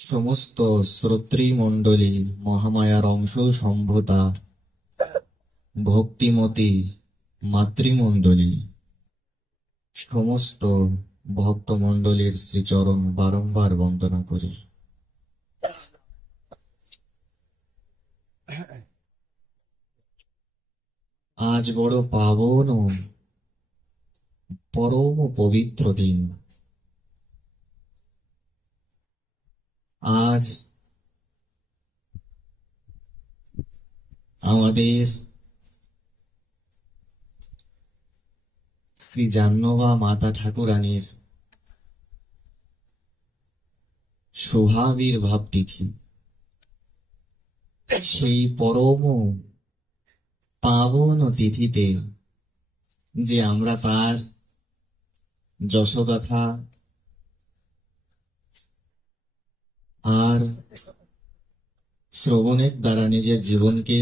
সমস্ত শ্রোতৃমণ্ডলী, মহামায়ার অংশ সম্ভূতা ভক্তিমতী মাতৃমণ্ডলী, সমস্ত ভক্তমণ্ডলীর শ্রীচরণ বারংবার বন্দনা করি। আজ বড় পাবন ও পরম পবিত্র দিন। আজ আমাদের শ্রী জাহ্নবা মাতা ঠাকুরানীর শুভাবির্ভাব তিথি। সেই পরম পাবন তিথিতে যে আমরা তার যশোগাথা আর শ্রবণের দ্বারা নিজের জীবনকে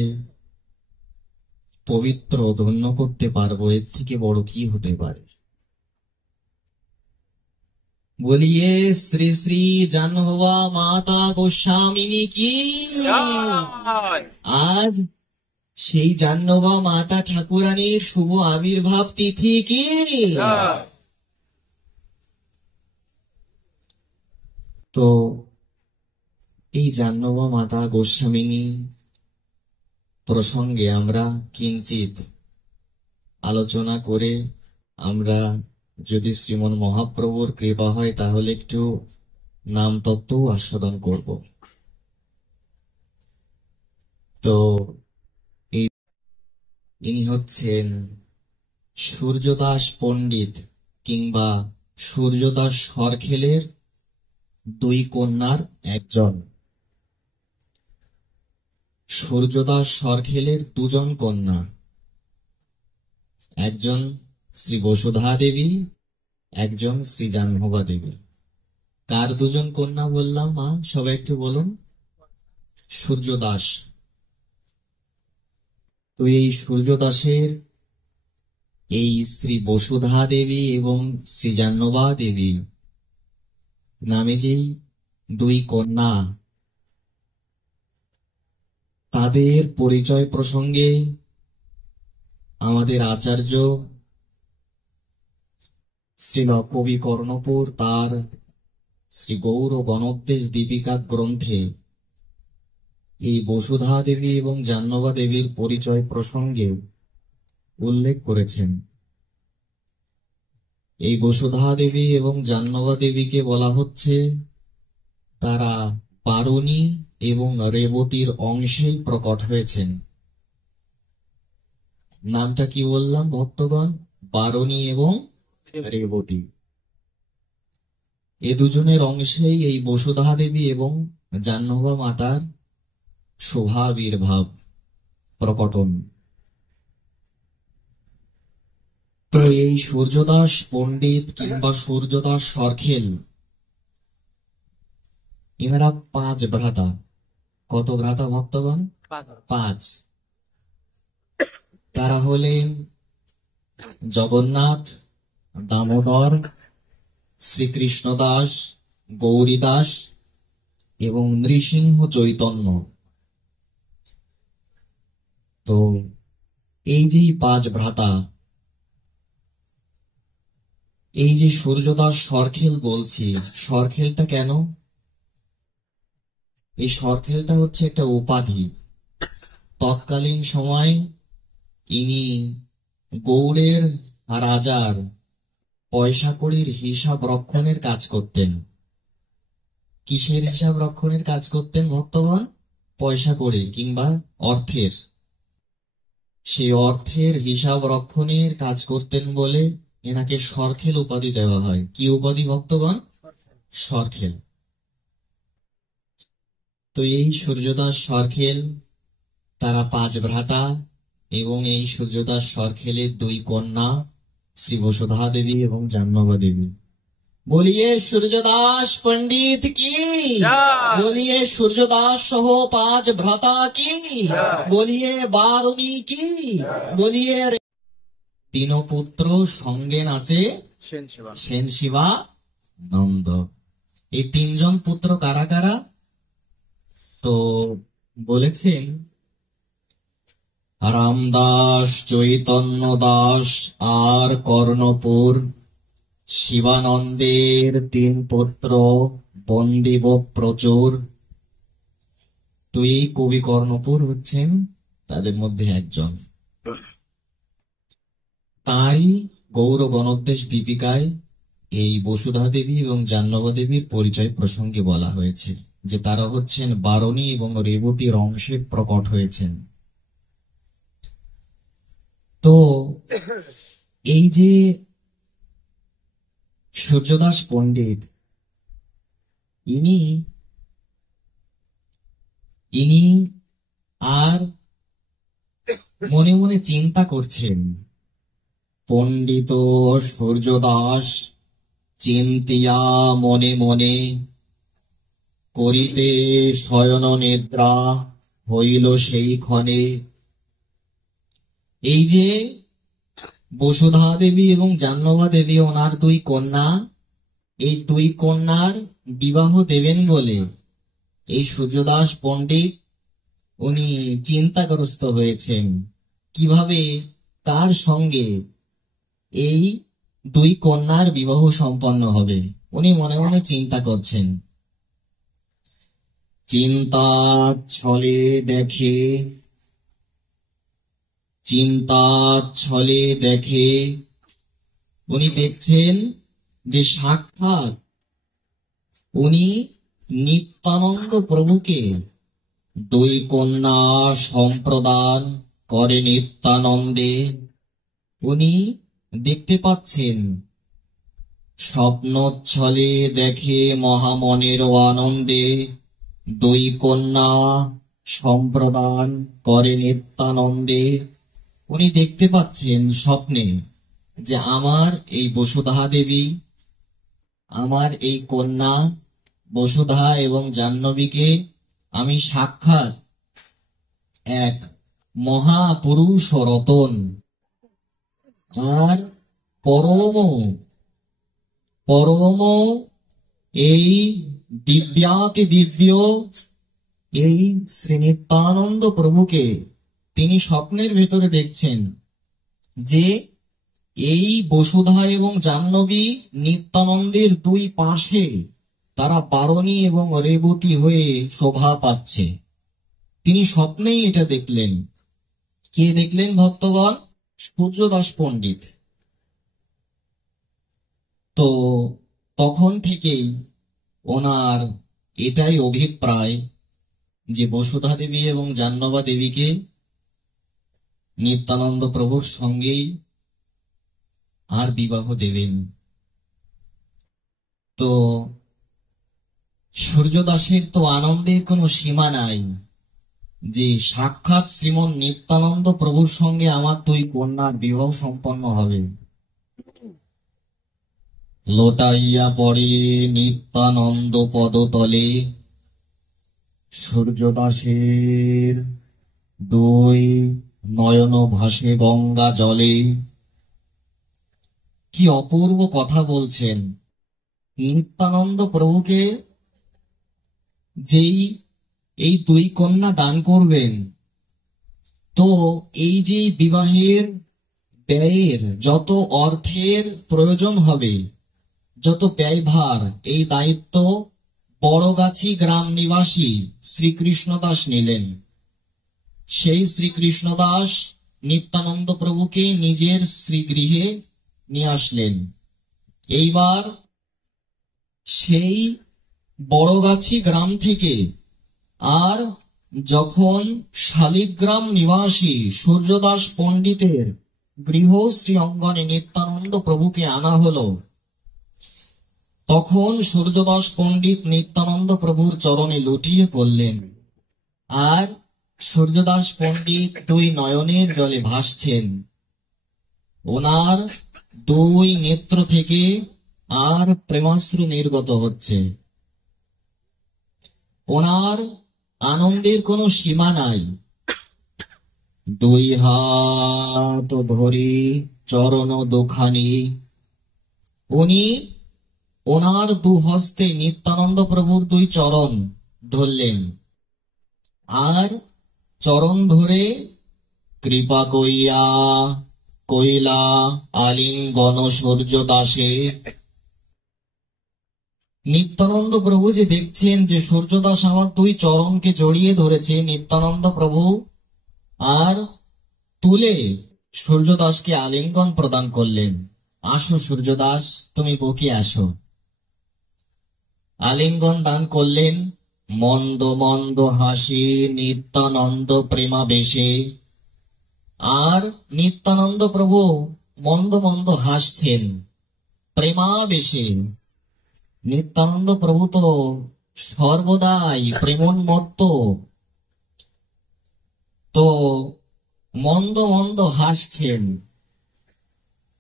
পবিত্র ধন্য করতে পারবো, এর থেকে বড় কি হতে পারে। বলিয়ে শ্রী শ্রী জাহ্নবা মাতা গোস্বামিনী কি। আজ সেই জাহ্নবা মাতা ঠাকুরানীর শুভ আবির্ভাব তিথি কি। তো এই জাহ্নবা মাতা গোস্বামিনী প্রসঙ্গে আমরা কিঞ্চিত আলোচনা করে আমরা যদি শ্রীমন মহাপ্রভুর কৃপা হয় তাহলে একটু নাম তত্ত্ব আস্বাদন করব। তো ইনি হচ্ছেন সূর্যদাস পণ্ডিত কিংবা সূর্যদাস সরখেলের দুই কন্যার একজন। সূর্যদাস সরখেলের দুজন কন্যা, একজন শ্রী বসুধা দেবী, একজন শ্রী জাহ্নবা দেবী। কার দুজন কন্যা বললাম মা? সবাই একটু বলুন। সূর্যদাস। তো এই সূর্যদাসের এই শ্রী বসুধা দেবী এবং শ্রী জাহ্নবা দেবী নামে যেই দুই কন্যা, তাদের পরিচয় প্রসঙ্গে আমাদের আচার্য শ্রীল কবি কর্ণপুর তার শ্রী গৌর গণোদ্দেশ দীপিকা গ্রন্থে এই বসুধা দেবী এবং জাহ্নবা দেবীর পরিচয় প্রসঙ্গে উল্লেখ করেছেন। এই বসুধা দেবী এবং জাহ্নবা দেবীকে বলা হচ্ছে তারা বারুণী এবং রেবতীর অংশেই প্রকট হয়েছেন। নামটা কি বললাম ভক্তগণ? বারুণী এবং রেবতী। এ দুজনের অংশেই এই বসুধা দেবী এবং জাহ্নবা মাতার শোভাবির্ভাব প্রকটন। তো এই সূর্যদাস পণ্ডিত কিংবা সূর্যদাস সরখেল, এনারা 5 ভ্রাতা। কত ভ্রাতা ভক্তগণ? 5। তারা হলেন জগন্নাথ, দামোদর, শ্রীকৃষ্ণ দাস, গৌরী দাস এবং নৃসিংহ চৈতন্য। তো এই যে 5 ভ্রাতা, এই যে সূর্যদাস সরখেল বলছি, সরখেলটা কেন? এই সরখেলটা হচ্ছে একটা উপাধি। তৎকালীন সময় ইনি গৌড়ের রাজার পয়সা কড়ির হিসাব রক্ষণের কাজ করতেন। কিসের হিসাব রক্ষণের কাজ করতেন ভক্তগণ? পয়সা কড়ি কিংবা অর্থের। সেই অর্থের হিসাব রক্ষণের কাজ করতেন বলে এনাকে সরখেল উপাধি দেওয়া হয়। কি উপাধি ভক্তগণ? সরখেল। তো এই সূর্যদাস সরখেল তারা 5 ভ্রাতা এবং এই সূর্যদাস সরখেলের 2 কন্যা শ্রী বসুধা দেবী এবং জাহ্নবা দেবী। বলিয়ে সূর্যদাস পণ্ডিত কি। বলিয়ে সূর্যদাস সহ 5 ভ্রাতা কি। বলিয়ে বারুণী কি। বলিয়ে 3 পুত্র সঙ্গে নাচে সেন শিবা নন্দ। এই তিনজন পুত্র কারা কারা? তো বলেছেন রামদাস, চৈতন্য দাস আর কর্ণপুর। শিবানন্দের তিন পুত্র, বন্দিব প্রচুর। তো এই কবি কর্ণপুর হচ্ছেন তাদের মধ্যে একজন। তাই গৌর গণোদ্দেশ দীপিকায় এই বসুধা দেবী এবং জাহ্নবী দেবীর পরিচয় প্রসঙ্গে বলা হয়েছে যে তারা হচ্ছেন বারণী এবং রেবতীর অংশে প্রকট হয়েছেন। তো এই যে সূর্যদাস পণ্ডিত, ইনি ইনি আর মনে মনে চিন্তা করছেন, পণ্ডিত সূর্যদাস চিন্তিয়া মনে মনে, করিতে শয়ন নিদ্রা হইল সেই ক্ষণে। এই যে বসুধা দেবী এবং জাহ্নবী দেবী, ওনার দুই কন্যা, এই দুই কন্যার বিবাহ দেবেন বলে এই সূর্যদাস পণ্ডিত উনি চিন্তাগ্রস্ত হয়েছেন কিভাবে কার সঙ্গে এই দুই কন্যার বিবাহ সম্পন্ন হবে। উনি মনে মনে চিন্তা করছেন। চিন্তা ছলে দেখে, চিন্তা ছলে দেখে উনি দেখছেন যে সাক্ষাৎ উনি নিত্যানন্দ প্রভুকে দুই কন্যা সম্প্রদান করে নিত্যানন্দে। উনি দেখতে পাচ্ছেন, স্বপ্নচ্ছলে দেখে মহামনের আনন্দে দুই কন্যা সম্প্রদান করে নিত্যানন্দে। উনি দেখতে পাচ্ছেন স্বপ্নে যে আমার এই বসুধা দেবী, আমার এই কন্যা বসুধা এবং জাহ্নবীকে আমি সাক্ষাৎ এক মহাপুরুষ রতন আর পরম পরম এই দিব্যাতি দিব্য এই শ্রী নিত্যানন্দ প্রভুকে তিনি স্বপ্নের ভেতরে দেখছেন যে এই বসুধা এবং জাহ্নবী নিত্যানন্দের দুই পাশে তারা বারণী এবং রেবতী হয়ে শোভা পাচ্ছে। তিনি স্বপ্নেই এটা দেখলেন। কে দেখলেন ভক্তগণ? সূর্যদাস পণ্ডিত। তো তখন থেকেই ওনার এটাই অভিপ্রায় যে বসুধা দেবী এবং জাহ্নবী দেবীকে নিত্যানন্দ প্রভুর সঙ্গেই আর বিবাহ দেবেন। তো সূর্যদাসের তো আনন্দের কোনো সীমা নাই যে সাক্ষাৎ শ্রীমন নিত্যানন্দ প্রভুর সঙ্গে আমার দুই কন্যার বিবাহ সম্পন্ন হবে। লোটাইয়া পড়ে নিত্যানন্দ পদতলে সূর্যদাসের দুই নয়ন ভাসে গঙ্গা জলে। কি অপূর্ব কথা বলছেন! নিত্যানন্দ প্রভুকে যেই এই দুই কন্যা দান করবেন, তো এই যে বিবাহের ব্যয়ের যত অর্থের প্রয়োজন হবে, যত ব্যয়ভার, এই দায়িত্ব বড়গাছি গ্রাম নিবাসী শ্রীকৃষ্ণদাস নিলেন। সেই শ্রীকৃষ্ণদাস নিত্যানন্দ প্রভুকে নিজের শ্রীগৃহে নিয়ে আসলেন। এইবার সেই বড়গাছি গ্রাম থেকে আর যখন শালিগ্রাম নিবাসী সূর্যদাস পণ্ডিতের গৃহ শ্রী অঙ্গনে নিত্যানন্দ প্রভুকে আনা হলো, তখন সূর্যদাস পণ্ডিত নিত্যানন্দ প্রভুর চরণে লুটিয়ে পড়লেন। আর সূর্যদাস পণ্ডিত দুই নয়নের জলে ভাসছেন। ওনার দুই নেত্র থেকে আর প্রেমাশ্রু নির্গত হচ্ছে। ওনার আনন্দের কোনো সীমা নাই। দুই হাত ধরি চরণ দুখানি উনি ওনার দু হস্তে নিত্যানন্দ প্রভুর দুই চরণ ধরলেন, আর চরণ ধরে কৃপা কইলা আলিঙ্গন সূর্য দাসে। নিত্যানন্দ প্রভু যে দেখছেন যে সূর্যদাস আমার দুই চরণকে জড়িয়ে ধরেছে, নিত্যানন্দ প্রভু আর তুলে সূর্যদাসকে আলিঙ্গন প্রদান করলেন। আসো সূর্যদাস, তুমি বকে আসো। আলিঙ্গন দান করলেন। মন্দ মন্দ হাসি নিত্যানন্দ প্রেমাবেশে। আর নিত্যানন্দ প্রভু মন্দ মন্দ হাসছেন প্রেমাবেশে। নিত্যানন্দ প্রভু তো সর্বদাই প্রেমোন্মত্ত, তো মন্দ মন্দ হাসছেন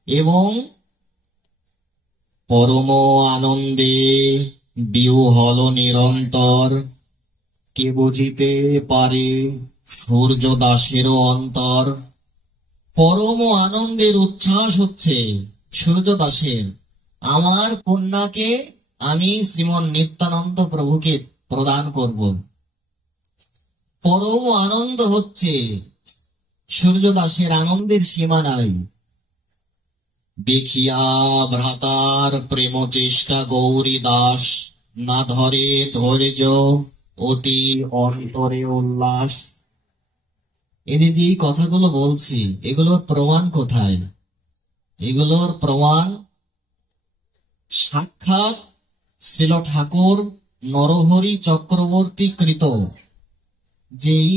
এবং পরম আনন্দে বিহ্বল নিরন্তর। কে বুঝিতে পারে সূর্য দাসেরও অন্তর। পরম আনন্দের উচ্ছ্বাস হচ্ছে সূর্য দাসের, আমার কন্যাকে আমি শ্রীমন নিত্যানন্দ প্রভুকে প্রদান করব। পরম আনন্দ হচ্ছে সূর্য দাসের, আনন্দের সীমা নাই। দেখিয়া ভ্রাতার প্রেম চেষ্টা গৌরী দাস, না ধরে ধৈর্য অতি অন্তরে উল্লাস। এই যে কথাগুলো বলছি, এগুলোর প্রমাণ কোথায়? এগুলোর প্রমাণ সাক্ষাৎ শ্রীল ঠাকুর নরহরি চক্রবর্তী কৃত যেই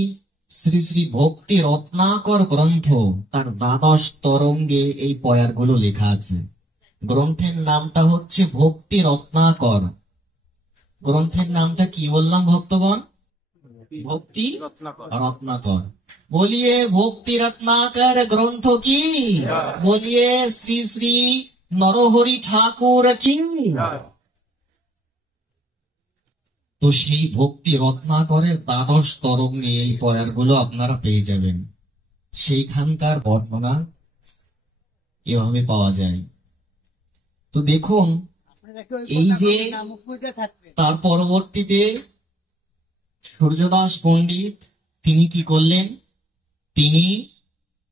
শ্রী শ্রী ভক্তি রত্নাকর গ্রন্থ, তার দ্বাদশ তরঙ্গে এই পয়ারগুলো লেখা আছে। গ্রন্থের নামটা হচ্ছে ভক্তি রত্নাকর। গ্রন্থের নামটা কি বললাম ভক্তগণ? ভক্তি রত্নাকর। বলিয়ে ভক্তি রত্নাকর গ্রন্থ কি? বলিয়ে শ্রী শ্রী নরহরি ঠাকুর কি? তো সেই ভক্তি রত্নাকরের দ্বাদশ তরঙ্গে এই পয়ারগুলো আপনারা পেয়ে যাবেন। সেইখানকার বর্ণনা এভাবে পাওয়া যায়। তো দেখুন, এই যে তার পরবর্তীতে সূর্যদাস পণ্ডিত তিনি কি করলেন? তিনি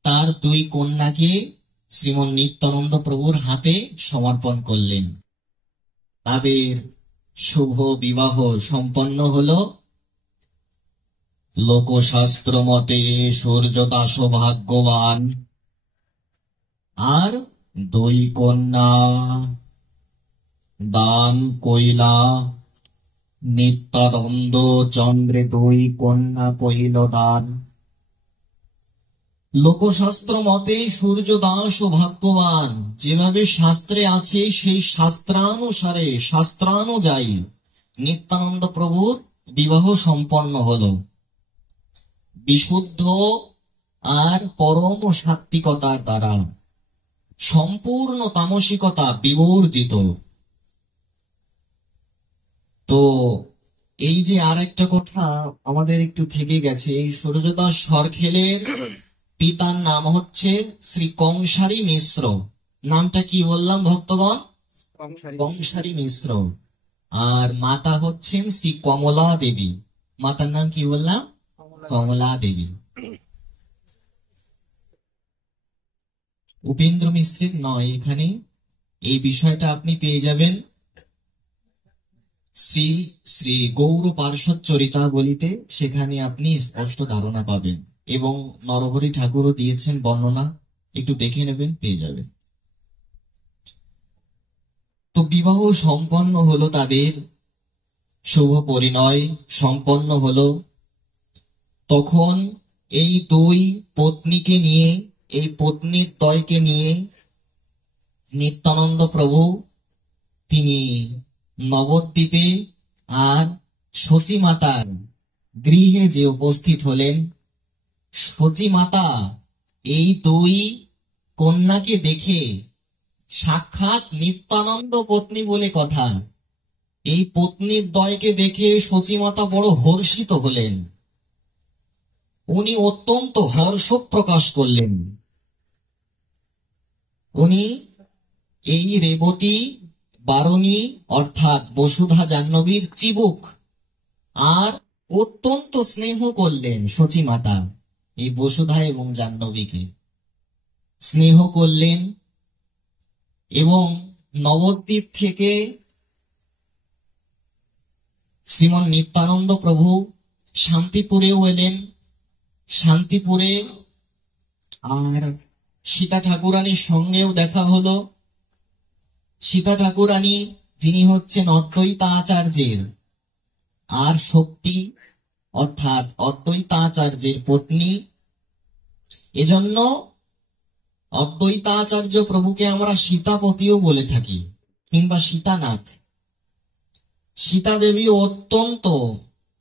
তার দুই কন্যাকে শ্রীমন নিত্যানন্দ প্রভুর হাতে সমর্পণ করলেন। তাদের শুভ বিবাহ সম্পন্ন হল। লোকশাস্ত্র মতে সূর্যদাস ভাগ্যবান, আর দুই কন্যা দান কইলা নিত্যানন্দ চন্দ্রে, দুই কন্যা কইল দান। লোকশাস্ত্র মতে সূর্যদাস ভাগ্যবান, যেভাবে শাস্ত্রে আছে সেই শাস্ত্রানুসারে শাস্ত্রানুযায়ী নিত্যানন্দ প্রভুর বিবাহ সম্পন্ন হল বিশুদ্ধ আর পরম সাত্বিকতার দ্বারা, সম্পূর্ণ তামসিকতা বিবর্জিত। তো এই যে আর একটা কথা আমাদের একটু থেকে গেছে, এই সূর্যদাস সরখেলের পিতার নাম হচ্ছে শ্রী কংসারী মিশ্র। নামটা কি বললাম ভক্তগণ? কংসারী মিশ্র। আর মাতা হচ্ছেন শ্রী কমলা দেবী। মাতার নাম কি বললাম? কমলা দেবী। উপেন্দ্র মিশ্রের নয়, এখানে এই বিষয়টা আপনি পেয়ে যাবেন শ্রী শ্রী গৌর পার্শ্বদ চরিতাবলিতে, সেখানে আপনি স্পষ্ট ধারণা পাবেন। এবং নরহরি ঠাকুরও দিয়েছেন বর্ণনা, একটু দেখে নেবেন, পেয়ে যাবেন। তো বিবাহ সম্পন্ন হলো, তাদের শুভ পরিণয় সম্পন্ন হলো। তখন এই দুই পত্নীকে নিয়ে, এই পত্নীর দ্বয়কে নিয়ে নিত্যানন্দ প্রভু তিনি নবদ্বীপে আর সচী মাতার গৃহে যে উপস্থিত হলেন, সচী মাতা এই দুই কন্যাকে দেখে, সাক্ষাৎ নিত্যানন্দ পত্নী বলে কথা, এই পত্নীর দ্বয়কে দেখে সচী মাতা বড় হর্ষিত হলেন। উনি অত্যন্ত হর্ষ প্রকাশ করলেন। উনি এই রেবতী বারুণী অর্থাৎ বসুধা জাহ্নবীর চিবুক আর অত্যন্ত স্নেহ করলেন সচী মাতা এই বসুধা এবং জাহ্নবীকে স্নেহ করলেন। এবং নবদ্বীপ থেকে শ্রীমন নিত্যানন্দ প্রভু শান্তিপুরেও এলেন। শান্তিপুরে আর সীতা ঠাকুরানীর সঙ্গেও দেখা হলো। সীতা ঠাকুরানী যিনি হচ্ছেন অদ্বৈতাচার্যের আর শক্তি অর্থাৎ অদ্বৈতাচার্যের পত্নী। এজন্য অদ্বৈতাচার্য প্রভুকে আমরা সীতাপতিও বলে থাকি কিংবা সীতানাথ। সীতা দেবী অত্যন্ত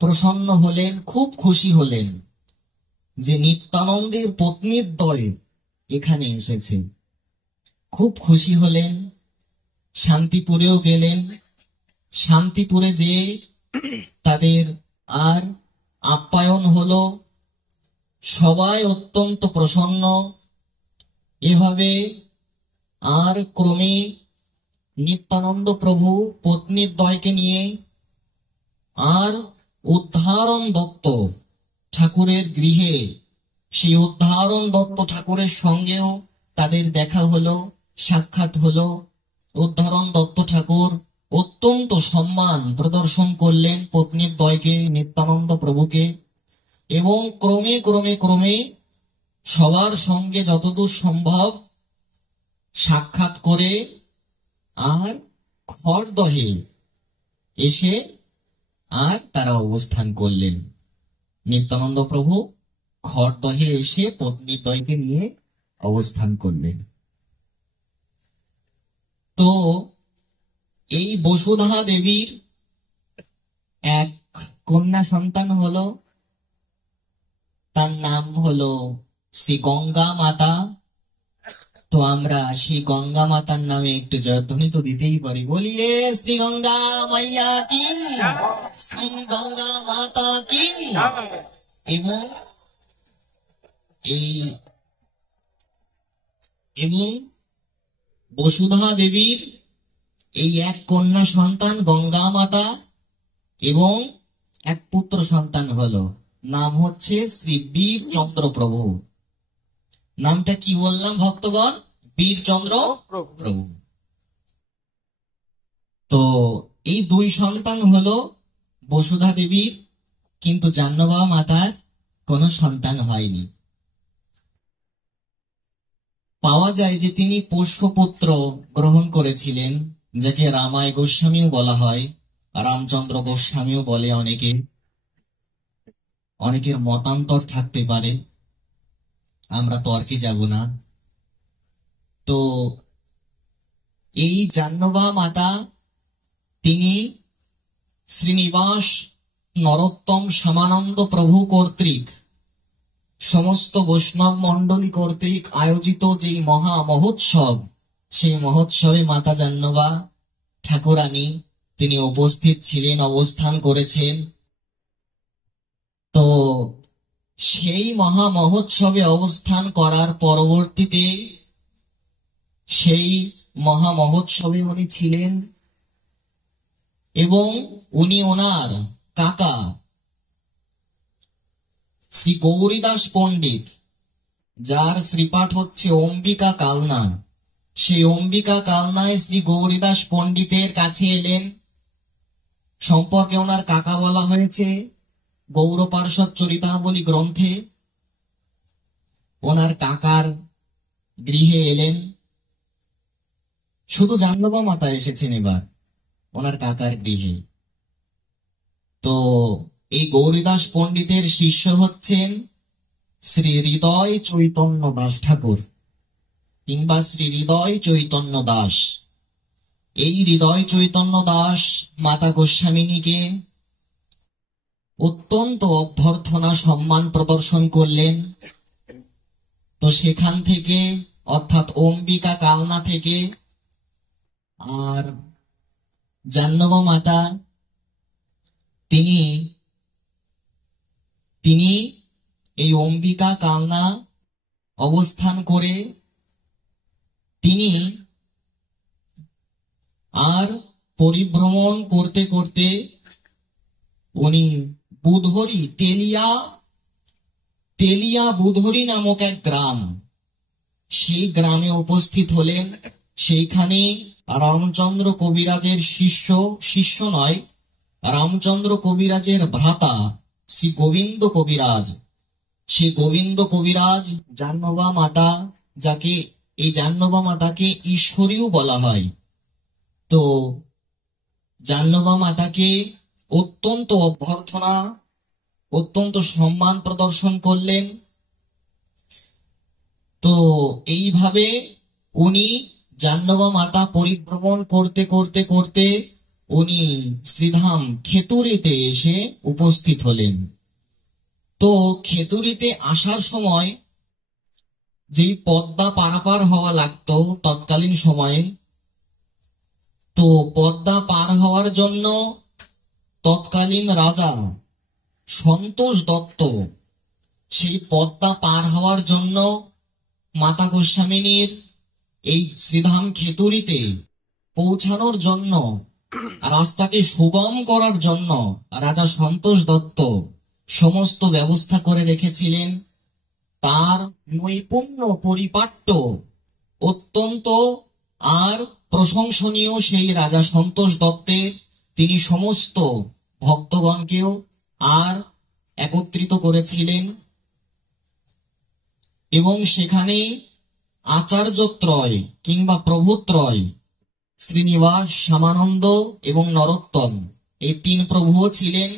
প্রসন্ন হলেন, খুব খুশি হলেন যে নিত্যানন্দের পত্নীর দ্বয় এখানে এসেছে। খুব খুশি হলেন, শান্তিপুরেও গেলেন। শান্তিপুরে যে তাদের আর আপ্যায়ন হলো, সবাই অত্যন্ত প্রসন্ন। এভাবে আর ক্রমে নিত্যানন্দ প্রভু পত্নীর দ্বয়কে নিয়ে আর উদ্ধারণ দত্ত ঠাকুরের গৃহে, সেই উদ্ধারণ দত্ত ঠাকুরের সঙ্গেও তাদের দেখা হলো, সাক্ষাৎ হলো। উদ্ধারণ দত্ত ঠাকুর অত্যন্ত সম্মান প্রদর্শন করলেন পত্নীর দ্বয়কে, নিত্যানন্দ প্রভুকে। এবং ক্রমে ক্রমে ক্রমে সবার সঙ্গে যতদূর সম্ভব সাক্ষাৎ করে আর খড়দহে এসে আর তারা অবস্থান করলেন। নিত্যানন্দ প্রভু খড়দহে এসে পত্নীর দ্বয়কে নিয়ে অবস্থান করলেন। তো এই বসুধা দেবীর এক কন্যা সন্তান হলো, তার নাম হলো শ্রী গঙ্গা মাতা। তো আমরা সেই গঙ্গা মাতার নামে একটু জয়ধ্বনি তো দিতেই পারি, বলিয়ে শ্রী গঙ্গা মাইয়া কি, শ্রী গঙ্গা মাতা কি। এবং এবং বসুধা দেবীর এই এক কন্যা সন্তান গঙ্গা মাতা এবং এক পুত্র সন্তান হলো, নাম হচ্ছে শ্রী বীরচন্দ্র প্রভু। নামটা কি বললাম ভক্তগণ? বীরচন্দ্র প্রভু। তো এই দুই সন্তান হলো বসুধা দেবীর, কিন্তু জাহ্নবা মাতার কোনো সন্তান হয়নি। পাওয়া যায় যে তিনি পোষ্যপুত্র গ্রহণ করেছিলেন, যাকে রামায় গোস্বামীও বলা হয়, রামচন্দ্র গোস্বামীও বলে অনেকে। অনেকের মতান্তর থাকতে পারে, আমরা তর্কে যাব না। তো এই জাহ্নবা মাতা তিনি শ্রীনিবাস নরোত্তম শ্যামানন্দ প্রভু কর্তৃক, সমস্ত বৈষ্ণব মণ্ডলী কর্তৃক আয়োজিত যেই মহা মহোৎসব, সেই মহোৎসবে মাতা জাহ্নবা ঠাকুরানী তিনি উপস্থিত ছিলেন, অবস্থান করেছেন। তো সেই মহা মহোৎসবে অবস্থান করার পরবর্তীতে সেই মহা মহোৎসবে উনি ছিলেন এবং উনি ওনার কাকা শ্রী গৌরীদাস পণ্ডিত, যার শ্রীপাঠ হচ্ছে অম্বিকা কালনা, সেই অম্বিকা কালনায় শ্রী গৌরীদাস পণ্ডিতের কাছে এলেন। সম্পর্কে ওনার কাকা বলা হয়েছে গৌর পার্ষদ চরিতাবলী গ্রন্থে। ওনার কাকার গৃহে এলেন, শুধু জাহ্নবা মাতা এসেছেন এবার ওনার কাকার গৃহে। তো এই গৌরীদাস পণ্ডিতের শিষ্য হচ্ছেন শ্রী হৃদয় চৈতন্য দাস ঠাকুর কিংবা শ্রী হৃদয় চৈতন্য দাস। এই হৃদয় চৈতন্য দাস মাতা গোস্বামিনীকে অত্যন্ত অভ্যর্থনা সম্মান প্রদর্শন করলেন। তো সেখান থেকে অর্থাৎ অম্বিকা কালনা থেকে আর জাহ্নবা মাতা তিনি এই অম্বিকা কালনা অবস্থান করে তিনি আর পরিভ্রমণ করতে করতে উনি বুধরি তেলিয়া বুধরি নামক এক গ্রাম, সেই গ্রামে উপস্থিত হলেন। সেইখানে রামচন্দ্র কবিরাজের শিষ্য নয়, রামচন্দ্র কবিরাজের ভ্রাতা শ্রী গোবিন্দ কবিরাজ, সেই গোবিন্দ কবিরাজ জাহ্নবা মাতা, যাকে এই জাহ্নবা মাতাকে ঈশ্বরীও বলা হয়, তো জাহ্নবা মাতাকে অত্যন্ত অভ্যর্থনা, অত্যন্ত সম্মান প্রদর্শন করলেন। তো এইভাবে উনি জাহ্নবা মাতা পরিভ্রমণ করতে করতে করতে উনি শ্রীধাম খেতুরিতে এসে উপস্থিত হলেন। তো খেতুরিতে আসার সময় যেই পদ্মা পারাপার হওয়া লাগতো তৎকালীন সময়ে, তো পদ্মা পার হওয়ার জন্য তৎকালীন রাজা সন্তোষ দত্ত সেই পদ্মা পার হওয়ার জন্য মাতা গোস্বামিনীর এই শ্রীধাম খেতুরিতে পৌঁছানোর জন্য, রাস্তাকে সুগম করার জন্য রাজা সন্তোষ দত্ত সমস্ত ব্যবস্থা করে রেখেছিলেন। তার নৈপুণ্য পরিপাট্য অত্যন্ত আর প্রশংসনীয় সেই রাজা সন্তোষ দত্তের, তিনি সমস্ত ভক্তগণকেও আর একত্রিত করেছিলেন এবং সেখানে আচার্যত্রয় কিংবা প্রভুত্রয় শ্রীনিবাস, শ্যামানন্দ এবং নরোত্তম, এই তিন প্রভুও ছিলেন।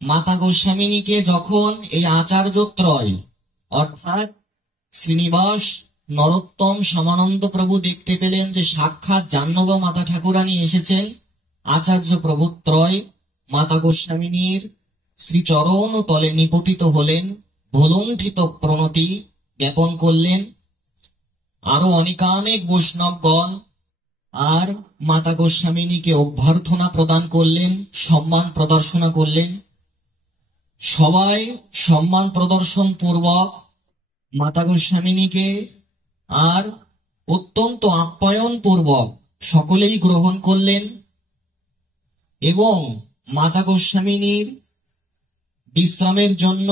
মাতা গোস্বামিনীকে যখন এই আচার্যত্রয় অর্থাৎ শ্রীনিবাস, নরোত্তম, শ্যামানন্দ প্রভু দেখতে পেলেন যে সাক্ষাৎ জাহ্নবা মাতা ঠাকুরানী এসেছেন, আচার্য প্রভুত্রয় মাতা গোস্বামিনীর শ্রীচরণ তলে নিপতিত হলেন, ভোলুণ্ঠিত প্রণতি জ্ঞাপন করলেন। আরো অনেকানেক বৈষ্ণবগণ আর মাতা গোস্বামিনীকে অভ্যর্থনা প্রদান করলেন, সম্মান প্রদর্শন করলেন। সবাই সম্মান প্রদর্শন পূর্বক মাতা গোস্বামিনীকে আর অত্যন্ত আপ্যায়ন পূর্বক সকলেই গ্রহণ করলেন এবং মাতা গোস্বামিনীর বিশ্রামের জন্য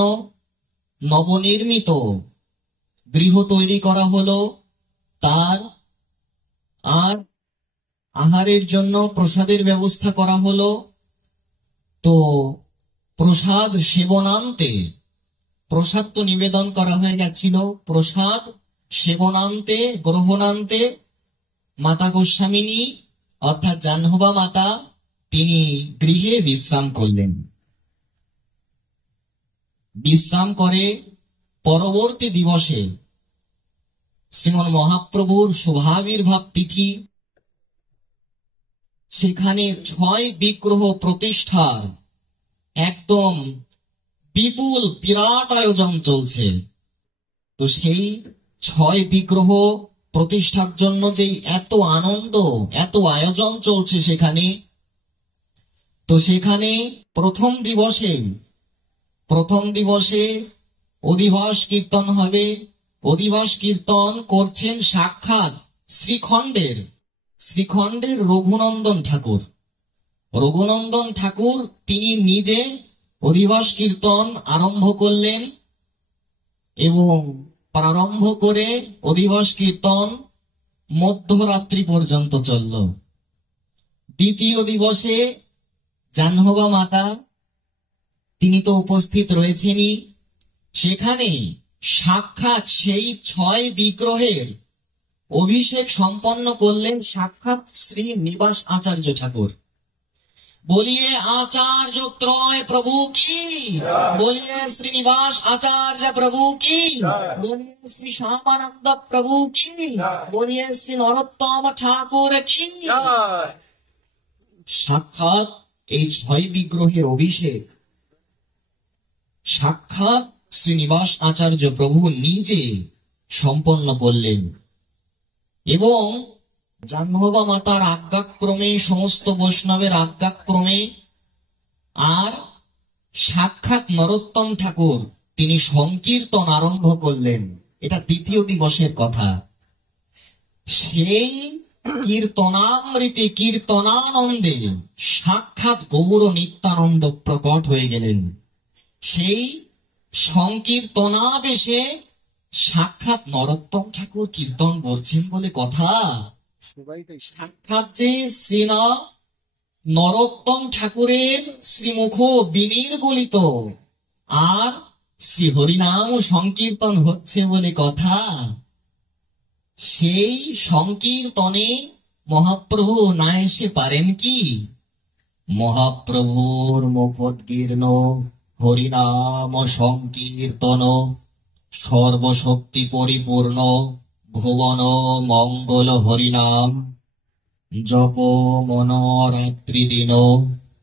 নবনির্মিত গৃহ তৈরি করা হলো। তার আর আহারের জন্য প্রসাদের ব্যবস্থা করা হলো। তো প্রসাদ সেবনান্তে, প্রসাদ তো নিবেদন করা হয়ে গেছিল, প্রসাদ সেবনান্তে গ্রহণান্তে মাতা গোস্বামিনী অর্থাৎ জাহ্নবা মাতা তিনি গৃহে বিশ্রাম করলেন। বিশ্রাম করে পরবর্তী দিবসে শ্রীমন মহাপ্রভুর শুভাবির্ভাব তিথি, সেখানে 6 বিগ্রহ প্রতিষ্ঠার একদম বিপুল বিরাট আয়োজন চলছে। তো সেই 6 বিগ্রহ প্রতিষ্ঠার জন্য যে এত আনন্দ, এত আয়োজন চলছে সেখানে, তো সেখানে প্রথম দিবসে অধিবাস কীর্তন হবে। অধিবাস কীর্তন করছেন সাক্ষাৎ শ্রীখণ্ডের রঘুনন্দন ঠাকুর। রঘুনন্দন ঠাকুর তিনি নিজে অধিবাস কীর্তন আরম্ভ করলেন এবং প্রারম্ভ করে অধিবাস কীর্তন মধ্যরাত্রি পর্যন্ত চলল। দ্বিতীয় দিবসে জাহ্নবা মাতা তিনি তো উপস্থিত রয়েছেনই, সেখানে সাক্ষাৎ সেই 6 বিগ্রহের অভিষেক সম্পন্ন করলেন সাক্ষাৎ শ্রী নিবাস আচার্য ঠাকুর। বলিয়ে আচার্য ত্রয় প্রভু কি, বলিয়ে শ্রীনিবাস আচার্য প্রভু কি, বলিয়ে শ্রী শ্যামানন্দ প্রভু কি, বলিয়ে শ্রী নরোত্তম ঠাকুর কি। সাক্ষাৎ এই 6 বিগ্রহের অভিষেক সাক্ষাৎ শ্রীনিবাস আচার্য প্রভু নিজে সম্পন্ন করলেন এবং জাহ্নবা মাতার আজ্ঞাক্রমে, সমস্ত বৈষ্ণবের আজ্ঞাক্রমে আর সাক্ষাৎ নরোত্তম ঠাকুর তিনি সংকীর্তন আরম্ভ করলেন। এটা দ্বিতীয় দিবসের কথা। সেই কীর্তনামৃতে কীর্তনানন্দে সাক্ষাৎ গৌর নিত্যানন্দ প্রকট হয়ে গেলেন। সেই সংকীর্তনাবেশে সাক্ষাৎ নরোত্তম ঠাকুর কীর্তন করছেন বলে কথা। সাক্ষাৎ যে শ্রীন নরোত্তম ঠাকুরের শ্রীমুখ বিনির্গলিত, আর শ্রী হরিনাম সংকীর্তন হচ্ছে বলে কথা। সেই সংকীর্তনে মহাপ্রভু না এসে পারেন কি? মহাপ্রভুর মুখোদ্গীর্ণ হরিনাম সংকীর্তন, সর্বশক্তি পরিপূর্ণ ভুবন মঙ্গল হরিনাম, জপ মন রাত্রি দিন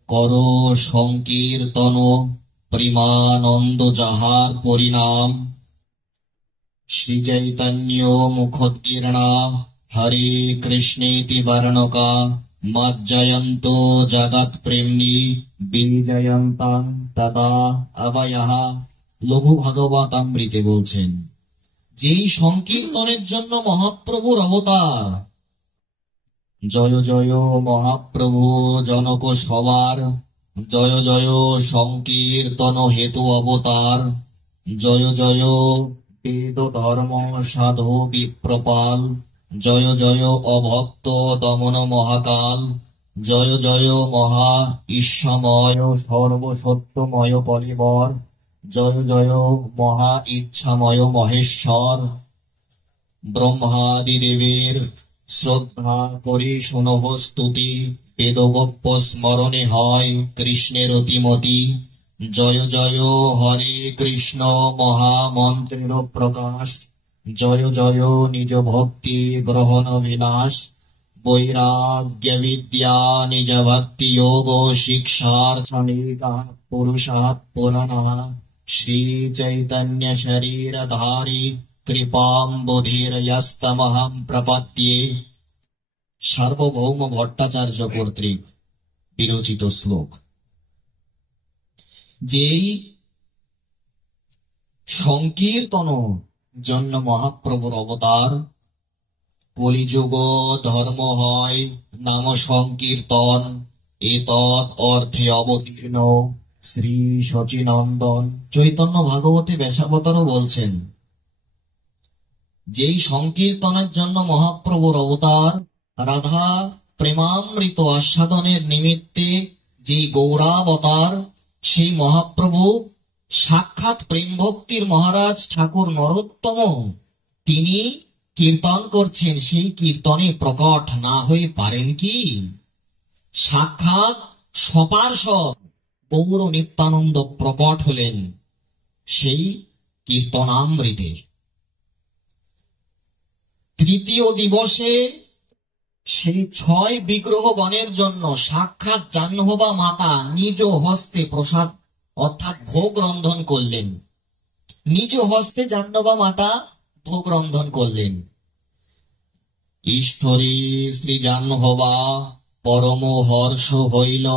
কর সংকীর্তন, প্রেমানন্দ যাহার পরিণাম। শ্রী চৈতন্য মুখোদ্গীর্ণা হরে কৃষ্ণেতি বর্ণকা, মজ্জয়ন্ত জগৎ প্রেমনি বিজয়ন্তাং তদা অবয়ঃ। লঘু ভাগবতামৃতে বলছেন, যেই সংকীর্তনের জন্য মহাপ্রভুর অবতার। জয় জয় মহাপ্রভু জনক সবার, জয় জয় সংকীর্তন হেতু অবতার, জয় জয় বেদ ধর্ম সাধু বিপ্রপাল, জয় জয় অভক্ত দমন মহাকাল, জয় জয় মহা ঈশ্বময় সর্বসত্যময় পরিবর, জয় জয় মহা ইচ্ছাময় মহেশ্বর। ব্রহ্মাদি দেবের শ্রদ্ধা করি শুনহ স্তুতি, বেদবক্ষ স্মরণে হয় কৃষ্ণের অতিমতি। জয় জয় হরে কৃষ্ণ মহামন্ত্রের প্রকাশ, জয় জয় নিজ ভক্তি গ্রহণ বিনাশ। বৈরাগ্য বিদ্যা নিজ ভক্তি যোগ শিক্ষার্থনিকা পুরুষাৎ পুরাণঃ, শ্রী চৈতন্য শরীরধারী কৃপাম্বুধির্যস্তমহং প্রপদ্যে। সার্বভৌম ভট্টাচার্য কর্তৃক বিরচিত শ্লোক। যেই সংকীর্তন জন্য মহাপ্রভুর অবতার, কলিযুগ ধর্ম হয় নাম সংকীর্তন, এতৎ অর্থে অবতীর্ণ শ্রী শচীনন্দন। চৈতন্য ভাগবতী বেশাবতারও বলছেন, যেই সংকীর্তনের জন্য মহাপ্রভুর অবতার, রাধা প্রেমামৃত আস্বাদনের নিমিত্তে যে গৌরাবতার, সেই মহাপ্রভু সাক্ষাৎ প্রেম ভক্তির মহারাজ ঠাকুর নরোত্তম, তিনি কীর্তন করছেন। সেই কীর্তনে প্রকট না হয়ে পারেন কি? সাক্ষাৎ সপার্ষদ গৌর নিত্যানন্দ প্রকট হলেন সেই কীর্তনামৃতে। তৃতীয় দিবসে সেই 6 বিগ্রহগণের জন্য সাক্ষাৎ জাহ্নবা মাতা নিজ হস্তে প্রসাদ অর্থাৎ ভোগ রন্ধন করলেন। নিজ হস্তে জাহ্নবা মাতা ভোগ রন্ধন করলেন। ঈশ্বরী শ্রী জাহ্নবা পরম হর্ষ হইল,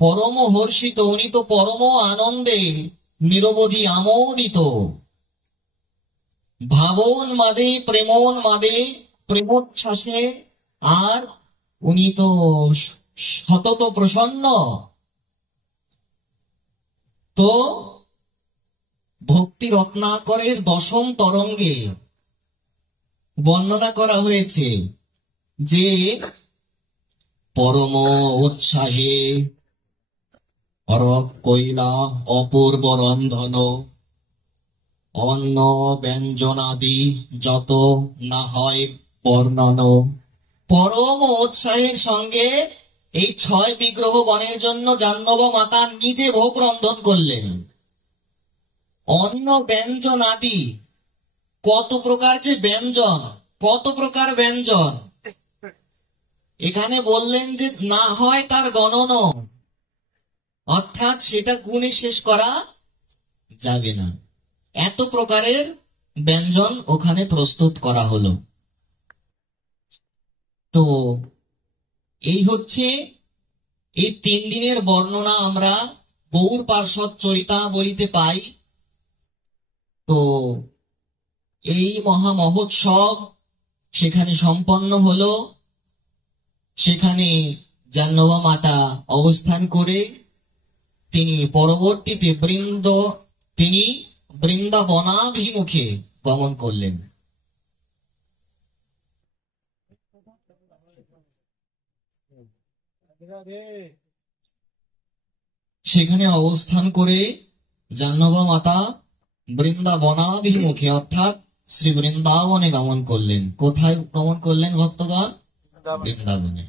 পরম হর্ষিত, উনি তো পরম আনন্দে নিরবধি আমোদিত। ভাবন মাদে প্রেমন মাদে প্রেমোচ্ছ্বাসে, আর উনি তো সতত প্রসন্ন। তো ভক্তি রত্নাকরের 10ম তরঙ্গে বর্ণনা করা হয়েছে যে পরম উৎসাহে অরব কইলা অপূর্ব রন্ধন, অন্ন ব্যঞ্জনাদি যত না হয় বর্ণন। পরম উৎসাহের সঙ্গে এই 6 বিগ্রহ গণের জন্য জাহ্নবা মাতা নিজে ভোগ রন্ধন করলেন। অন্ন ব্যঞ্জন আদি, কত প্রকার যে ব্যঞ্জন, কত প্রকার ব্যঞ্জন এখানে বললেন যে না হয় তার গণন, অর্থাৎ সেটা গুণে শেষ করা যাবে না। এত প্রকারের ব্যঞ্জন ওখানে প্রস্তুত করা হলো। তো এই হচ্ছে এই 3 দিনের বর্ণনা আমরা গৌর পার্ষদ চরিতাবলীতে পাই। তো এই মহা মহোৎসব সেখানে সম্পন্ন হলো। সেখানে জাহ্নবী মাতা অবস্থান করে তিনি পরবর্তীতে তিনি বৃন্দাবনাভিমুখে গমন করলেন। সেখানে অবস্থান করে জাহ্নবী মাতা বৃন্দাবনাভিমুখে অর্থাৎ শ্রী বৃন্দাবনে গমন করলেন। কোথায় গমন করলেন ভক্তগণ? বৃন্দাবনে।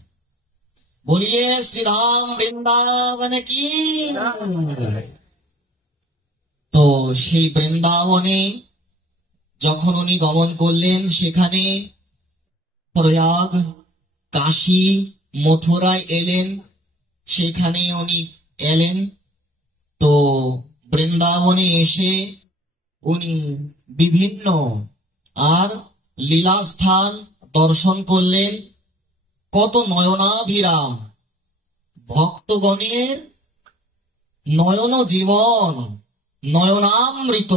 বলিয়ে শ্রীধাম বৃন্দাবন কি। তো সেই বৃন্দাবনে যখন উনি গমন করলেন, সেখানে প্রয়াগ, কাশী, মথুরায় এলেন। সেখানে উনি এলেন। তো বৃন্দাবনে এসে উনি বিভিন্ন আর লীলাস্থান দর্শন করলেন। কত নয়নাভিরাম ভক্তগণের নয়ন জীবন, নয়নামৃত,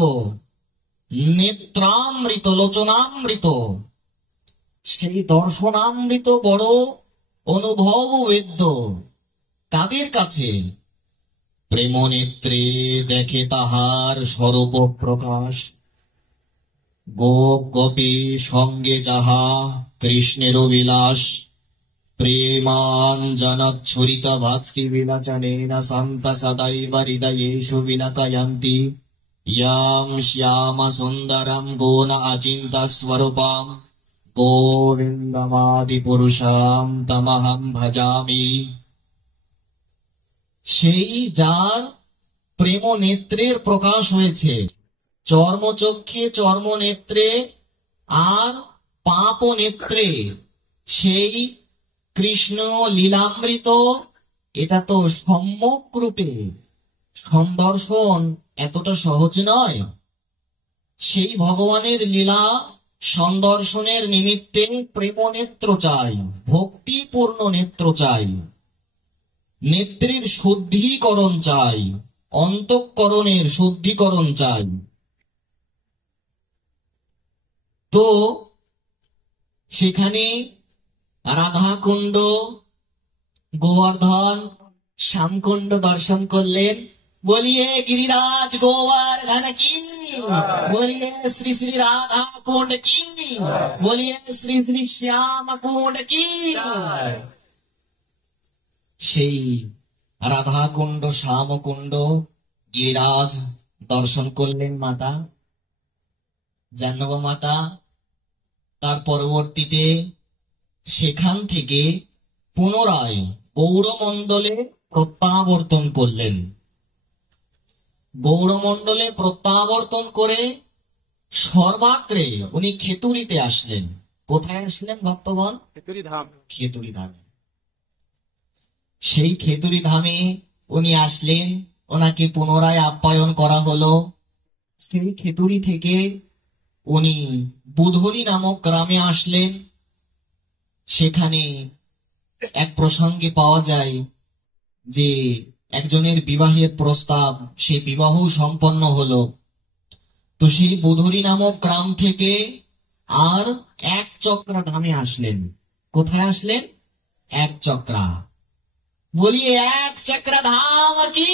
নেত্রামৃত, লোচনামৃত, সেই দর্শনামৃত বড় অনুভব বেদ্য কাদের কাছে? প্রেম নেত্রে দেখে তাহার স্বরূপ প্রকাশ, গোপ গোপী সঙ্গে যাহা কৃষ্ণের বিলাস, প্রেমাঞ্জনচ্ছুরিত ভক্তি বিলচনেন শান্ত সদৈব হৃদয়েষু বিলকয়ন্তি ইয়াম শ্যাম সুন্দরম গুণ অচিন্ত স্বরূপাম গোবিন্দমাদি পুরুষাম তমহম ভজামি। সেই যার প্রেম নেত্রের প্রকাশ হয়েছে, চর্মচক্ষে, চর্মনেত্রে আর পাপ নেত্রে সেই কৃষ্ণ লীলামৃত, এটা তো সম্যক রূপে সন্দর্শন এতটা সহজ নয়। সেই ভগবানের লীলা সন্দর্শনের নিমিত্তে প্রেম নেত্র চাই, ভক্তিপূর্ণ নেত্র চাই, নেত্রের শুদ্ধিকরণ চাই, অন্তঃকরণের শুদ্ধিকরণ চাই। তো সেখানে রাধাকুণ্ড, গোবর্ধন, শ্যামকুণ্ড দর্শন করলেন। বলিয়ে গিরিরাজ গোবর্ধন কি, বলিয়ে শ্রী শ্রী রাধা কুণ্ড কি, বলিয়ে শ্রী শ্রী শ্যাম কুণ্ড কি। সেই রাধাকুণ্ড, শ্যামকুণ্ড, গিরিরাজ দর্শন করলেন মাতা জাহ্নবী মাতা। তার পরবর্তীতে সেখান থেকে পুনরায় গৌড়মণ্ডলে প্রত্যাবর্তন করলেন। গৌড়মণ্ডলে প্রত্যাবর্তন করে সর্বাগ্রে উনি খেতুরিতে আসলেন। কোথায় আসলেন ভক্তগণ? খেতুরি ধামে। সেই খেতুরি ধামে উনি আসলেন, ওনাকে পুনরায় আপ্যায়ন করা হলো। সেই খেতুরি থেকে উনি বুধরি নামক গ্রামে আসলেন। সেখানে এক প্রসঙ্গে পাওয়া যায় যে একজনের বিবাহের প্রস্তাব, সেই বিবাহ সম্পন্ন হলো। তো সেই বুধরি নামক গ্রাম থেকে আর এক চক্রা ধামে আসলেন। কোথায় আসলেন? এক চক্রা। বলিয়ে এক চক্রা ধাম কি।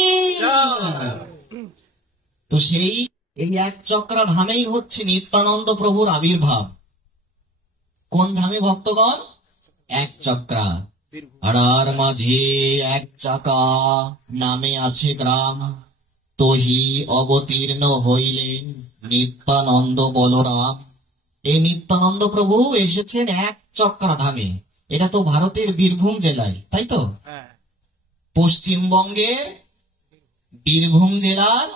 তো সেই এই এক চক্রা ধামেই হচ্ছে নিত্যানন্দ প্রভুর আবির্ভাব। কোন ধামে ভক্তগণ? এক চক্রা। আর মাঝে এক চাকা নামে আছে গ্রাম, তহি অবতীর্ণ হইলেন নিত্যানন্দ বলরাম। এই নিত্যানন্দ প্রভু এসেছেন এক চক্রা ধামে। এটা তো ভারতের বীরভূম জেলায়, তাই তো? পশ্চিমবঙ্গের বীরভূম জেলার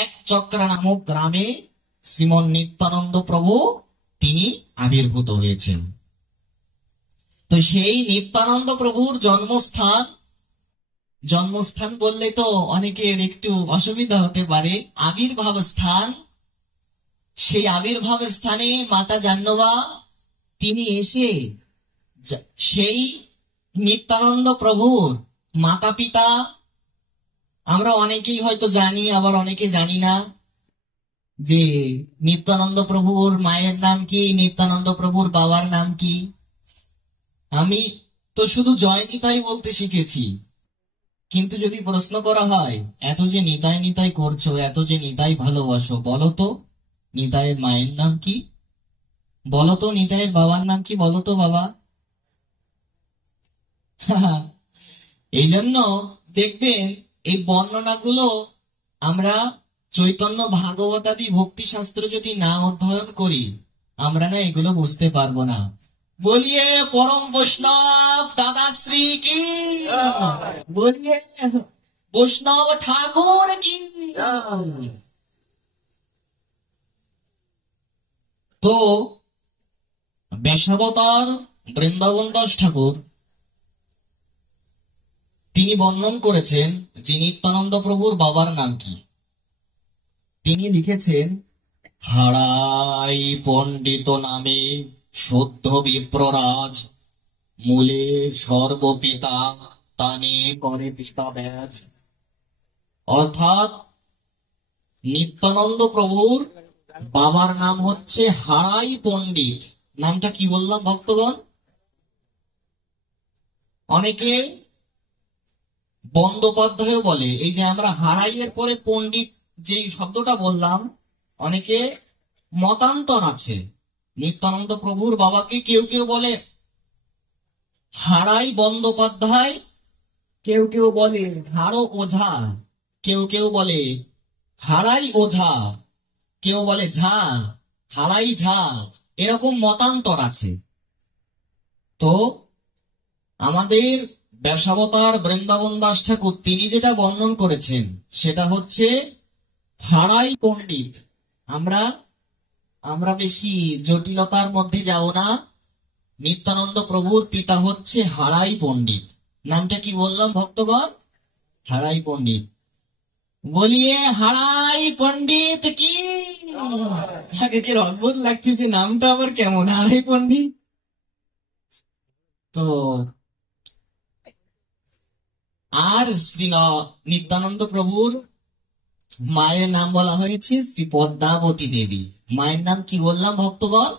এক চক্রা নামক গ্রামে শ্রীমন নিত্যানন্দ প্রভু তিনি আবির্ভূত হয়েছেন। তো সেই নিত্যানন্দ প্রভুর জন্মস্থান বললে তো অনেকের একটু অসুবিধা হতে পারে। আবির্ভাব স্থান, সেই আবির্ভাব স্থানে মাতা জাহ্নবী তিনি এসে সেই নিত্যানন্দ প্রভুর মাতা পিতা আমরা অনেকেই হয়তো জানি, আবার অনেকে জানি না। যে নিত্যানন্দ প্রভুর মায়ের নাম কি, নিত্যানন্দ প্রভুর বাবার নাম কি? আমি তো শুধু জয় নিতাই বলতে শিখেছি। কিন্তু যদি প্রশ্ন করা হয়, এত যে নিতাই নিতাই করছো, এত যে নিতাই ভালোবাসো, বলো তো নিতাইয়ের মায়ের নাম কি? বলো তো নিতাইয়ের বাবার নাম কি? বলো তো বাবা। এই জন্য দেখবেন এই বর্ণনাগুলো আমরা চৈতন্য ভাগবতাদি ভক্তি শাস্ত্র যদি না অধ্যয়ন করি, আমরা না এগুলো বুঝতে পারবো না। বলিয়ে পরম বৈষ্ণব দাদাশ্রী কি, বলিয়ে বৈষ্ণব ঠাকুর কি। তো বেশাবতার বৃন্দাবন দাস ঠাকুর তিনি বর্ণন করেছেন যে নিত্যানন্দ প্রভুর বাবার নাম কি। তিনি লিখেছেন, হারাই পণ্ডিত নামে শুদ্ধ বিপ্ররাজ, মূলে সর্বপিতা তানে করে পিতা ব্যাজ। অর্থাৎ নিত্যানন্দ প্রভুর বাবার নাম হচ্ছে হারাই পণ্ডিত। নামটা কি বললাম ভক্তগণ? অনেকে বন্দ্যোপাধ্যায় বলে। এই যে আমরা হারাইয়ের পরে পণ্ডিত যে শব্দটা বললাম, অনেকে মতান্তর আছে। নিত্যানন্দ প্রভুর বাবাকে কেউ কেউ বলে হারাই বন্দ্যোপাধ্যায়, কেউ কেউ বলে হাড়ো ওঝা, কেউ কেউ বলে হারাই ওঝা, কেউ বলে ঝা, হারাই ঝা, এরকম মতান্তর আছে। তো আমাদের ব্যাসাবতার বৃন্দাবন দাস ঠাকুর তিনি যেটা বর্ণন করেছেন সেটা হচ্ছে হারাই পণ্ডিত। আমরা বেশি জটিলতার মধ্যে যাব না। নিত্যানন্দ প্রভুর পিতা হচ্ছে হারাই পণ্ডিত। নামটা কি বললাম ভক্তগণ? হারাই পণ্ডিত। বলিয়ে হারাই পণ্ডিত কি। আগে কি অদ্ভুত লাগছে যে নামটা আবার কেমন, হারাই পণ্ডিত। তো আর শ্রী নিত্যানন্দ প্রভুর মায়ের নাম বলা হয়েছে শ্রী পদ্মাবতী দেবী। মায়ের নাম কি বললাম ভক্তগণ?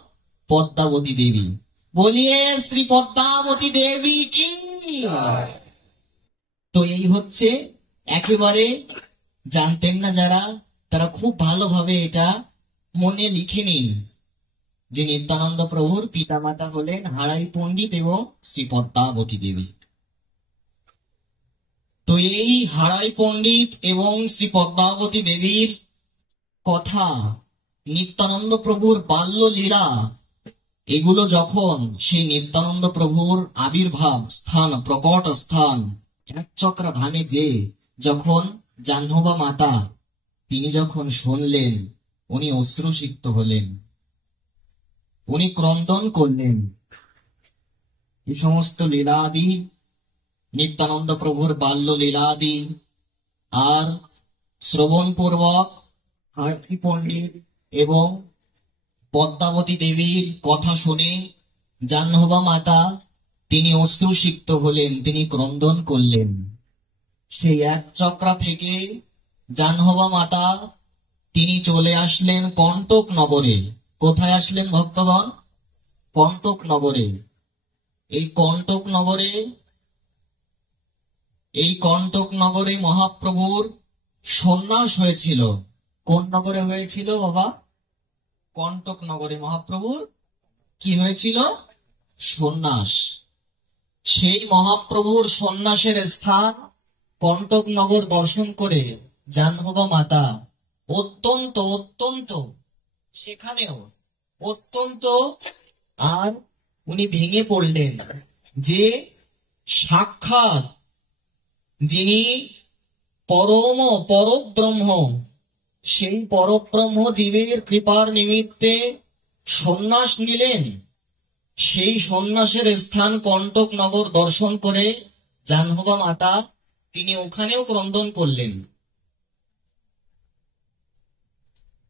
পদ্মাবতী দেবী। বলিয়ে শ্রী পদ্মাবতী দেবী কি। তো এই হচ্ছে, একেবারে জানতেন না যারা, তারা খুব ভালোভাবে এটা মনে লিখে নিন যে নিত্যানন্দ প্রভুর পিতামাতা হলেন হারাই পণ্ডিত এবং শ্রী পদ্মাবতী দেবী। তো এই হারাই পণ্ডিত এবং শ্রী পদ্মাবতী দেবীর কথা, নিত্যানন্দ প্রভুর বাল্য লীলা, এগুলো যখন সেই নিত্যানন্দ প্রভুর আবির্ভাব স্থান, প্রকট স্থান একচক্রা ধামে যে যখন জাহ্নবা মাতা তিনি যখন শুনলেন, উনি অশ্রুসিক্ত হলেন, উনি ক্রন্দন করলেন। এই সমস্ত লীলাদি, নিত্যানন্দ প্রভুর বাল্য লীলাদি আর শ্রবণ পূর্বক হারাই পণ্ডিত এবং পদ্মাবতী দেবীর কথা শুনে জাহ্নবা মাতা তিনি অশ্রুসিক্ত হলেন, তিনি ক্রন্দন করলেন। সেই এক চক্রা থেকে জাহ্নবা মাতা তিনি চলে আসলেন কণ্টক নগরে। কোথায় আসলেন ভক্তগণ? কণ্টক নগরে। এই কণ্টক নগরে মহাপ্রভুর সন্ন্যাস হয়েছিল। কোন নগরে হয়েছিল বাবা? কণ্টক নগরে মহাপ্রভুর কি হয়েছিল? সন্ন্যাস। সেই মহাপ্রভুর সন্ন্যাসের স্থান কণ্টক নগর দর্শন করে জাহ্নবা মাতা অত্যন্ত অত্যন্ত সেখানেও অত্যন্ত আর উনি ভেঙে পড়লেন যে সাক্ষাৎ যিনি পরব্রহ্ম, সেই পরব্রহ্ম জীবের কৃপার নিমিত্তে সন্ন্যাস নিলেন। সেই সন্ন্যাসের স্থান কণ্টক নগর দর্শন করে জাহ্নবা মাতা তিনি ওখানেও ক্রন্দন করলেন।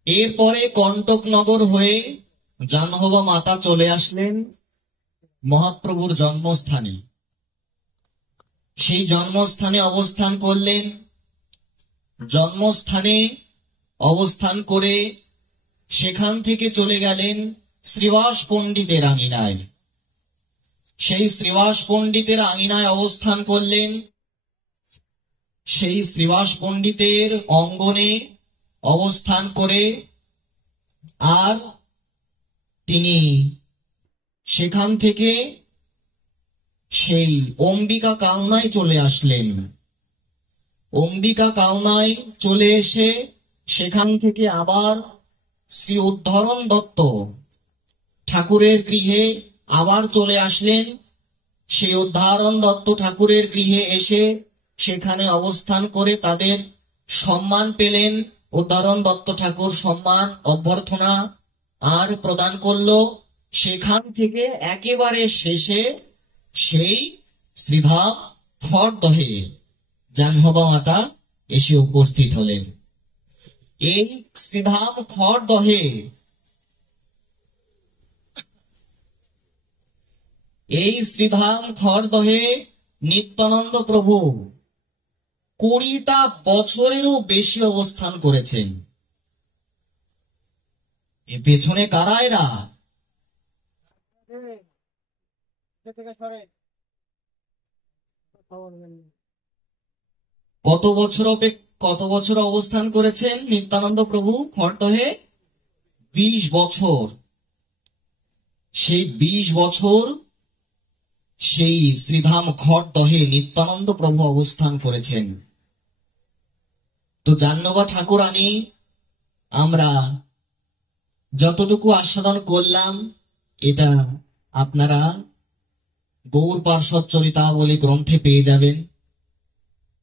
এরপরে কণ্টক নগর হয়ে জাহ্নবা মাতা চলে আসলেন মহাপ্রভুর জন্মস্থানে। সেই জন্মস্থানে অবস্থান করলেন। জন্মস্থানে অবস্থান করে সেখান থেকে চলে গেলেন শ্রীবাস পণ্ডিতের আঙিনায়। সেই শ্রীবাস পণ্ডিতের আঙিনায় অবস্থান করলেন। সেই শ্রীবাস পণ্ডিতের অঙ্গনে অবস্থান করে আর তিনি সেখান থেকে সেই অম্বিকা কালনায় চলে আসলেন। অম্বিকা কালনায় চলে এসে সেখান থেকে আবার শ্রী উদ্ধরণ দত্ত ঠাকুরের গৃহে আবার চলে আসলেন। সেই উদ্ধরণ দত্ত ঠাকুরের গৃহে এসে সেখানে অবস্থান করে তাদের সম্মান পেলেন। উদ্ধরণ দত্ত ঠাকুর সম্মান অভ্যর্থনা আর প্রদান করলো। সেখান থেকে একেবারে শেষে সেই শ্রীধাম খড়দহে জাহ্নবা মাতা এসে উপস্থিত হলেন। এই শ্রীধাম খড়দহে নিত্যানন্দ প্রভু 20টা বছরেরও বেশি অবস্থান করেছেন। এ পেছনে কারা এরা? কত বছর অবস্থান করেছেন নিত্যানন্দ প্রভু খড়দহে? 20 বছর। সেই 20 বছর সেই শ্রীধাম খড়দহে নিত্যানন্দ প্রভু অবস্থান করেছেন। তো জাহ্নবা ঠাকুরানী আমরা যতটুকু আস্বাদন করলাম এটা আপনারা গৌর পার্শ্বদ চরিতাবলী গ্রন্থে পেয়ে যাবেন।